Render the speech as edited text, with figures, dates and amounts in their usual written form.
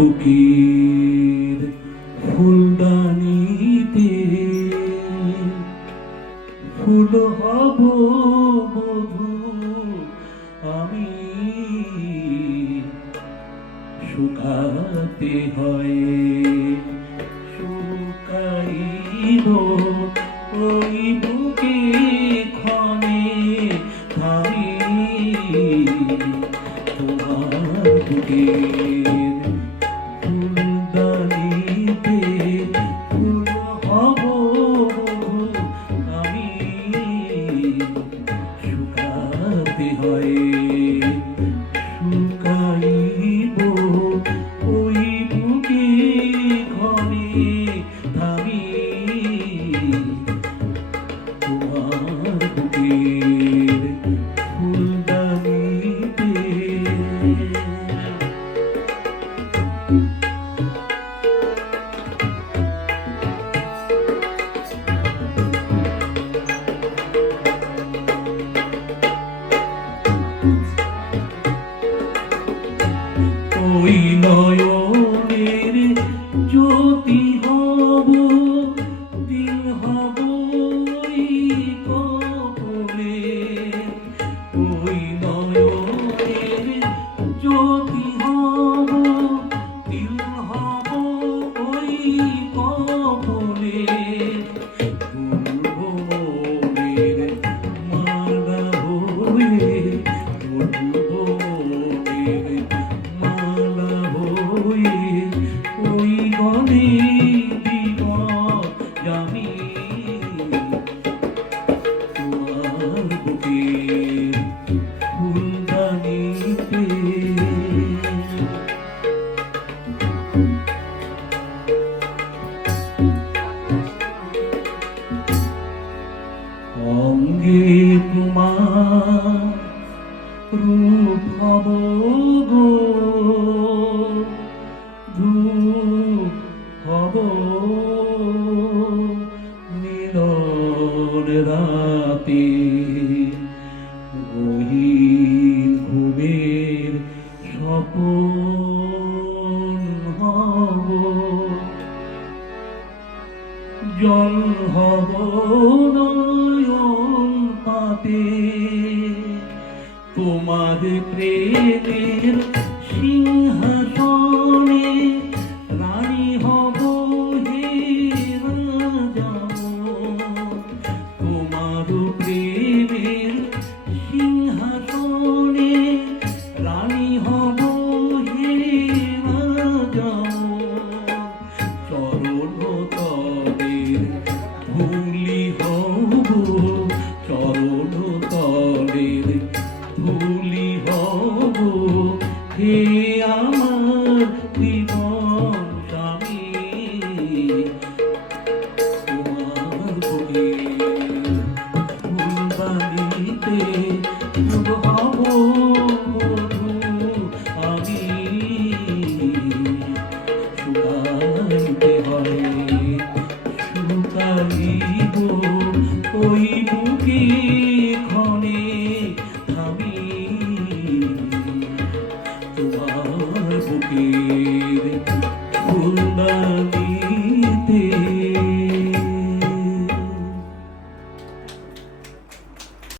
বুকের ফুলদানিতে ফুল হব বধূ আমি, শুকাতে হয় শুকাইব ওই বুকে ক্ষণে আমি তোমার বুকের ফুলদানিতে ফুল হব আমি, শুকাতে হয় শুকাইব ওই বুকে ঘরে থামি তোমার বুকের ফুলদানিতে। ওই নয়নের জ্যোতি হব দিন হব ওই কপলে, ওই নয়নের জ্যোতি হব দিন হব ওই কপলে, মনের মালা হয়ে ওই গলে দিব জানি তোমার বুকের ফুলদানিতে। অঙ্গে তোমার রূপ হব গো ধূপ হব মিলন রাতে, গহীন ঘুমের স্বপন হব, জল হব নয়ন পাতে তোমার প্রেমের সিংহাসনে রানী হব হে রাজা, তোমার প্রেমের সিংহাসনে রানী হব হে রাজা, চরণ তলের ধূলি হব, চরণ তলের ধূলি হব হে আমার